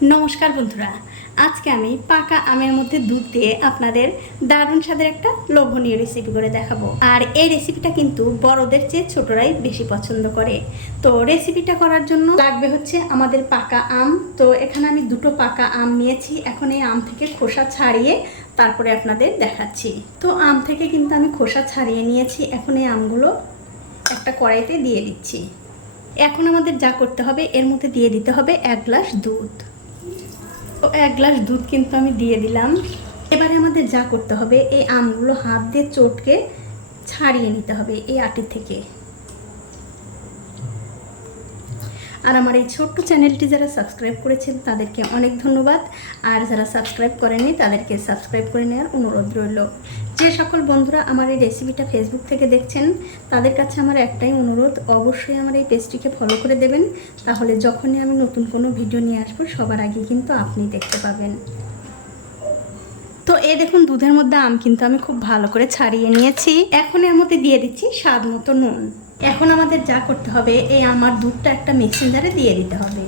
नमस्कार बंधुरा आज के आमी पाका आमेर मध्य दूध दिए आपनादेर दारुण स्वादेर एकटा लोभनीय रेसिपि करे देखाबो। आर एई रेसिपिटा किन्तु बड़ोदेर चेये छोटोराई बेशी पछंद करे। तो रेसिपिटा करार जोन्नो लागबे हच्छे आमादेर पाका आम। तो एखाने आमी दुटो पाका आम नियेछि। एखन एई आम थेके खोसा छाड़िये तारपरे आपनादेर देखाच्छि। तो आम थेके किन्तु आमी खोसा छाड़िये नियेछि। एखन एई आमगुलो एकटा कड़ाइते दिये दिচ্ছি। এখন আমাদের যা করতে হবে এর মধ্যে দিয়ে দিতে হবে 1 গ্লাস দুধ। তো 1 গ্লাস দুধ কিন্তু আমি দিয়ে দিলাম। এবারে আমাদের যা করতে হবে এই আমগুলো হাত দিয়ে চটকে ছাড়িয়ে নিতে হবে এই আটি থেকে। আর আমার এই ছোট্ট চ্যানেলটি যারা সাবস্ক্রাইব করেছেন তাদেরকে অনেক ধন্যবাদ। আর যারা সাবস্ক্রাইব করেননি তাদেরকে সাবস্ক্রাইব করে নেওয়ার অনুরোধ রইল। যে সকল বন্ধুরা আমার এই রেসিপিটা ফেসবুক থেকে দেখছেন তাদের কাছে আমার একটাই অনুরোধ, অবশ্যই আমার এই পেজটিকে ফলো করে দেবেন। তাহলে যখনই আমি নতুন কোনো ভিডিও নিয়ে আসবো সবার আগে কিন্তু আপনি দেখতে পাবেন। তো এই দেখুন দুধের মধ্যে আম কিন্তু আমি খুব ভালো করে ছাড়িয়ে নিয়েছি। এখন এর মধ্যে দিয়ে দিচ্ছি স্বাদ মতো নুন। এখন আমাদের যা করতে হবে এই আমার দুধটা একটা মিক্সিং জারে দিয়ে দিতে হবে।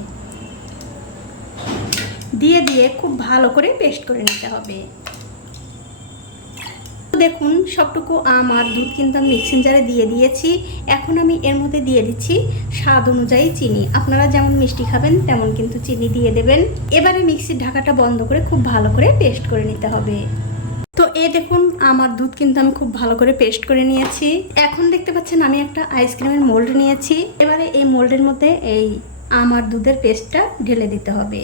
দিয়ে খুব ভালো করে পেস্ট করে নিতে হবে। দেখুন সবটুকু আম আর দুধ কিন্তু আমি মিক্সিং জারে দিয়ে দিয়েছি। এখন আমি এর মধ্যে দিয়ে দিচ্ছি স্বাদ অনুযায়ী চিনি। আপনারা যেমন মিষ্টি খাবেন তেমন কিন্তু চিনি দিয়ে দেবেন। এবারে মিক্সির ঢাকাটা বন্ধ করে খুব ভালো করে পেস্ট করে নিতে হবে। তো এই দেখুন আমার দুধ কিন্তু আমি খুব ভালো করে পেস্ট করে নিয়েছি। এখন দেখতে পাচ্ছেন আমি একটা আইসক্রিমের মোল্ড নিয়েছি। এবারে এই মোল্ডের মধ্যে এই আমার দুধের পেস্টটা ঢেলে দিতে হবে।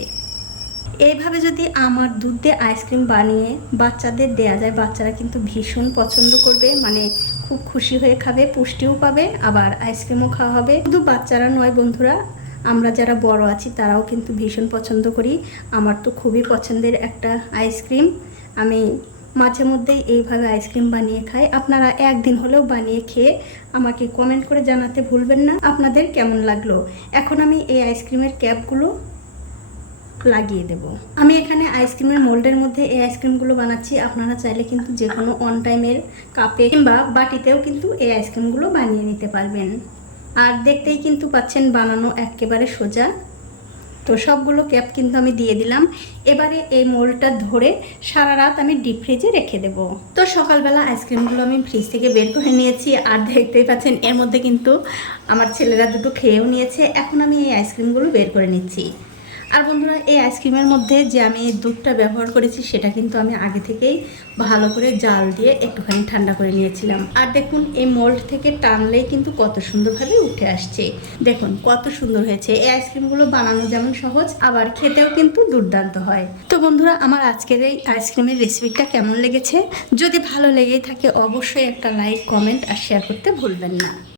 এইভাবে যদি আমার দুধ দিয়ে আইসক্রিম বানিয়ে বাচ্চাদের দেয়া যায় বাচ্চারা কিন্তু ভীষণ পছন্দ করবে, মানে খুব খুশি হয়ে খাবে, পুষ্টিও পাবে আবার আইসক্রিমও খাওয়া হবে। শুধু বাচ্চারা নয় বন্ধুরা, আমরা যারা বড় আছি তারাও কিন্তু ভীষণ পছন্দ করি। আমার তো খুবই পছন্দের একটা আইসক্রিম। আমি মাঝে মধ্যেই এইভাবে আইসক্রিম বানিয়ে খাই। আপনারা একদিন হলেও বানিয়ে খেয়ে আমাকে কমেন্ট করে জানাতে ভুলবেন না আপনাদের কেমন লাগলো। এখন আমি এই আইসক্রিমের ক্যাপগুলো লাগিয়ে দেব। আমি এখানে আইসক্রিমের মোল্ডের মধ্যে এই আইসক্রিমগুলো বানাচ্ছি। আপনারা চাইলে কিন্তু যে কোনো অন টাইমের কাপে কিংবা বাটিতেও কিন্তু এই আইসক্রিমগুলো বানিয়ে নিতে পারবেন। আর দেখতেই কিন্তু পাচ্ছেন বানানো একেবারে সোজা। তো সবগুলো ক্যাপ কিন্তু আমি দিয়ে দিলাম। এবারে এই মোল্ডটা ধরে সারা রাত আমি ডিপ ফ্রিজে রেখে দেব। তো সকালবেলা আইসক্রিমগুলো আমি ফ্রিজ থেকে বের করে নিয়েছি। আর দেখতেই পাচ্ছেন এর মধ্যে কিন্তু আমার ছেলেরা দুটো খেয়েও নিয়েছে। এখন আমি এই আইসক্রিমগুলো বের করে নিচ্ছি। আর বন্ধুরা এই আইসক্রিমের মধ্যে যে আমি দুধটা ব্যবহার করেছি সেটা কিন্তু আমি আগে থেকেই ভালো করে জাল দিয়ে একটুখানি ঠান্ডা করে নিয়েছিলাম। আর দেখুন এই মোল্ড থেকে টানলেই কিন্তু কত সুন্দরভাবে উঠে আসছে। দেখুন কত সুন্দর হয়েছে। এই আইসক্রিমগুলো বানানো যেমন সহজ আবার খেতেও কিন্তু দুর্দান্ত হয়। তো বন্ধুরা আমার আজকের এই আইসক্রিমের রেসিপিটা কেমন লেগেছে? যদি ভালো লেগেই থাকে অবশ্যই একটা লাইক, কমেন্ট আর শেয়ার করতে ভুলবেন না।